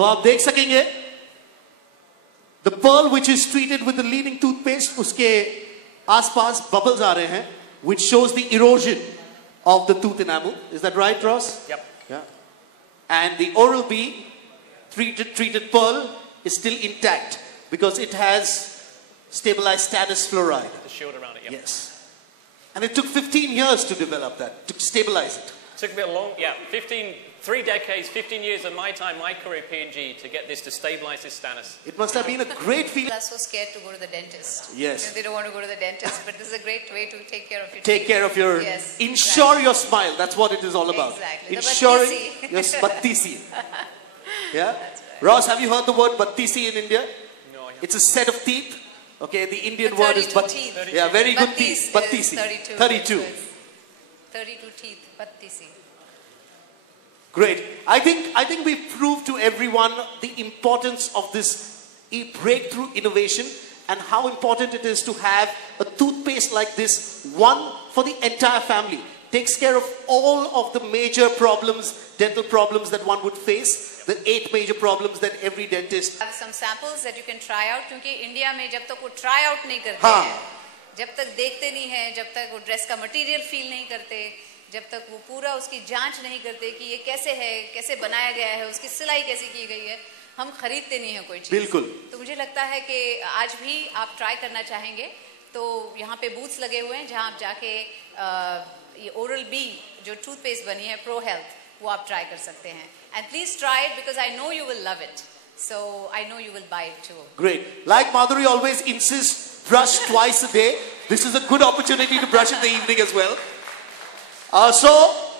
तो आप देख सकेंगे the pearl which is treated with the leading toothpaste, उसके आसपास bubbles आ रहे हैं, which shows the erosion of the tooth enamel. Is that right, Ross? Yep. Yeah. And the Oral-B treated pearl is still intact because it has stabilized stannous fluoride. The shield around it, yep. Yes. And it took 15 years to develop that, to stabilize it. Took a bit long, yeah. 3 decades, 15 years of my time, my career at P&G to get this to stabilize this stannous. It must have been a great feeling. People are so scared to go to the dentist. Yes. You know, they don't want to go to the dentist, but this is a great way to take care of your Take teeth. care of your, yes, ensure your smile. That's what it is all about. Exactly. Ensuring your battisi. Yeah? Right. Ross, have you heard the word battisi in India? No, I haven't. It's a set of teeth. Okay, the Indian word is teeth. Yeah, very good teeth. Battisi. 32. 32 teeth. Battisi. Great. I think we've proved to everyone the importance of this breakthrough innovation and how important it is to have a toothpaste like this, one for the entire family. Takes care of all of the major problems, dental problems that one would face, the 8 major problems that every dentist. I have some samples that you can try out क्योंकि इंडिया में जब तक वो try out नहीं करते हैं, जब तक देखते नहीं हैं, जब तक वो ड्रेस का मटेरियल फील नहीं करते, जब तक वो पूरा उसकी जांच नहीं करते कि ये कैसे है, कैसे बनाया गया है, उसकी सिलाई कैसे की गई है, हम खरीदते नहीं हैं कोई चीज़। बिल्कुल। तो मुझे लगता है कि आज भी आप ट्राई करना चाहेंगे तो यहाँ पे बूथ्स लगे हुए हैं जहाँ आप जाके ये Oral-B जो टूथपेस्ट बनी है प्रो हेल्थ वो आप ट्राई कर सकते हैं। And please try it because I know you will love it. So I know you will buy it too. Great. Like Madhuri always insists, brush twice a day. This is a good opportunity to brush in the evening as well. So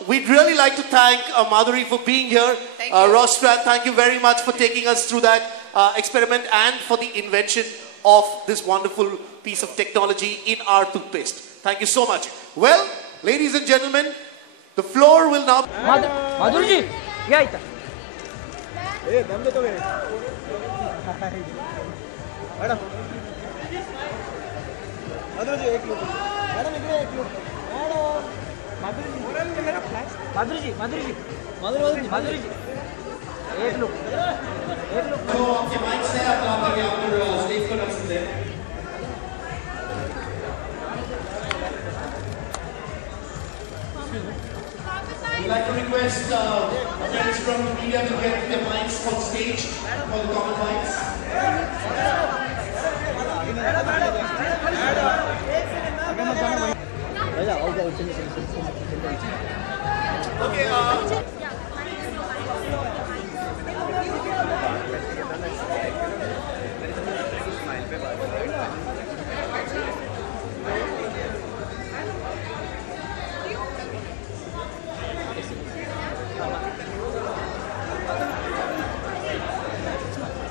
we'd really like to thank Madhuri for being here. Thank you. Ross Strand, thank you very much for taking us through that experiment and for the invention of this wonderful piece of technology in our toothpaste. Thank you so much. Well, ladies and gentlemen, the floor will now... Madhuri ji, क्या इतना? ए दम दे तो मेरे। मैडम, माधुरी जी एक लोग, मैडम एक लोग, मैडम, माधुरी जी, मेरा फ्लैश, माधुरी जी, एक लोग, तो आपके माइक से आप स्टेज पर रख सकते हैं। We'd like to request friends from the media to get their mics on stage for the common mics. Okay.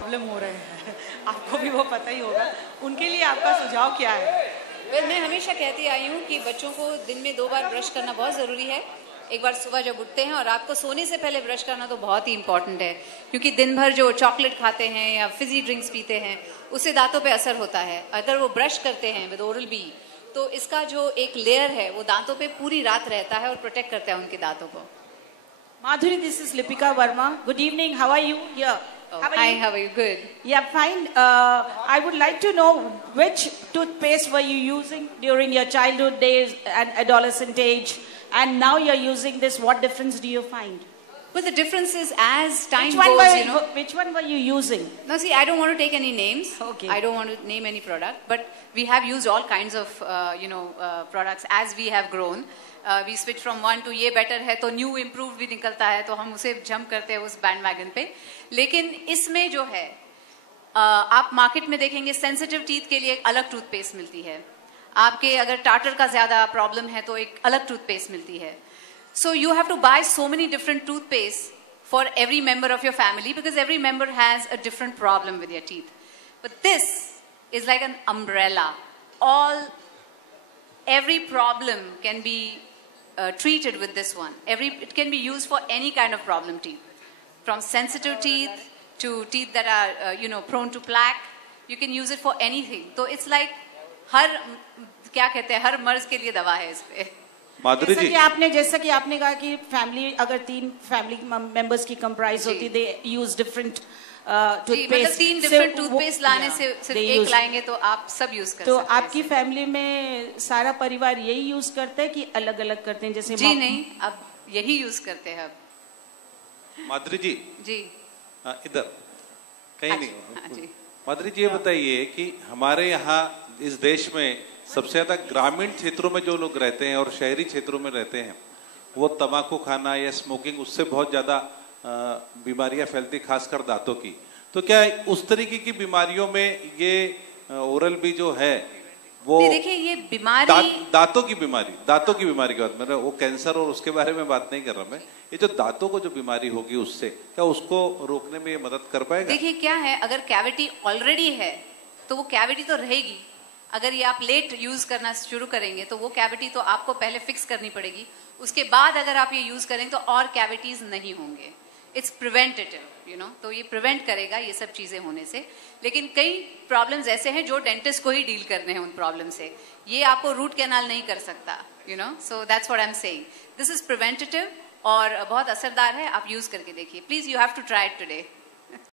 Problem हो रहे हैं, आपको भी वो पता ही होगा, उनके लिए आपका सुझाव क्या है? मैं हमेशा कहती आई हूँ कि बच्चों को दिन में 2 बार ब्रश करना बहुत ज़रूरी है। एक बार सुबह जब उठते हैं और रात को सोने से पहले ब्रश करना तो बहुत ही इंपॉर्टेंट है क्योंकि दिन भर जो चॉकलेट खाते हैं या फिजी ड्रिंक्स पीते हैं उससे दांतों पे असर होता है। अगर वो ब्रश करते हैं विद Oral-B तो इसका जो एक लेयर है वो दांतों पे पूरी रात रहता है और प्रोटेक्ट करता है उनके दांतों को। Madhuri, this is Lipika Verma. Good evening, how are you? Hi, how are you? Good. Yeah, fine. I would like to know which toothpaste were you using during your childhood days and adolescent age, and now you're using this. What difference do you find? Well, the difference is as time goes, you know. Which one were you using? No, see, I don't want to take any names. Okay. I don't want to name any product, but we have used all kinds of, products as we have grown. We switch from one to ये better है तो new improved भी निकलता है तो हम उसे jump करते हैं उस bandwagon पे. लेकिन इसमें जो है आप मार्केट में देखेंगे सेंसिटिव टीथ के लिए एक अलग टूथपेस्ट मिलती है. आपके अगर टार्टर का ज्यादा प्रॉब्लम है तो एक अलग टूथपेस्ट मिलती है. So you have to buy so many different toothpastes for every member of your family because every member has a different problem with their teeth. But this is like an umbrella. Every problem can be treated with this one. It can be used for any kind of problem teeth. From sensitive teeth to teeth that are prone to plaque. You can use it for anything. So it's like हर क्या कहते हैं हर मर्ज के लिए दवा है इस पे. माधुरी जी, जैसा कि आपने कहा कि फैमिली अगर 3 फैमिली मेंबर्स की कंप्राइज होती, दे यूज डिफरेंट टूथपेस्ट, मतलब 3 डिफरेंट टूथपेस्ट लाने से सिर्फ एक लाएंगे तो आप सब यूज कर सकते हैं। तो आपकी फैमिली में सारा परिवार यही यूज करता है कि अलग अलग करते हैं? जैसे जी नहीं, अब यही यूज करते हैं अब। माधुरी जी, इधर कहीं नहीं। माधुरी जी, ये बताइए कि हमारे यहाँ इस देश में सबसे ज्यादा ग्रामीण क्षेत्रों में जो लोग रहते हैं और शहरी क्षेत्रों में रहते हैं, वो तंबाकू खाना या स्मोकिंग, उससे बहुत ज्यादा बीमारियां फैलती, खासकर दांतों की। तो क्या उस तरीके की बीमारियों में ये ओरल भी जो है वो, देखिए ये बीमारी दांतों की बीमारी की बात, मतलब वो कैंसर और उसके बारे में बात नहीं कर रहा मैं, ये जो दांतों को जो बीमारी होगी उससे क्या उसको रोकने में ये मदद कर पाएगा? देखिए क्या है, अगर कैविटी ऑलरेडी है तो वो कैविटी तो रहेगी। अगर ये आप लेट यूज करना शुरू करेंगे तो वो कैविटी तो आपको पहले फिक्स करनी पड़ेगी, उसके बाद अगर आप ये यूज करेंगे तो और कैविटीज नहीं होंगे। इट्स प्रिवेंटेटिव, यू नो, तो ये प्रिवेंट करेगा ये सब चीजें होने से। लेकिन कई प्रॉब्लम्स ऐसे हैं जो डेंटिस्ट को ही डील करने हैं उन प्रॉब्लम से, ये आपको रूट कैनाल नहीं कर सकता, you know. So that's what I am saying, this is preventive और बहुत असरदार है, आप यूज करके देखिए please, you have to try it today.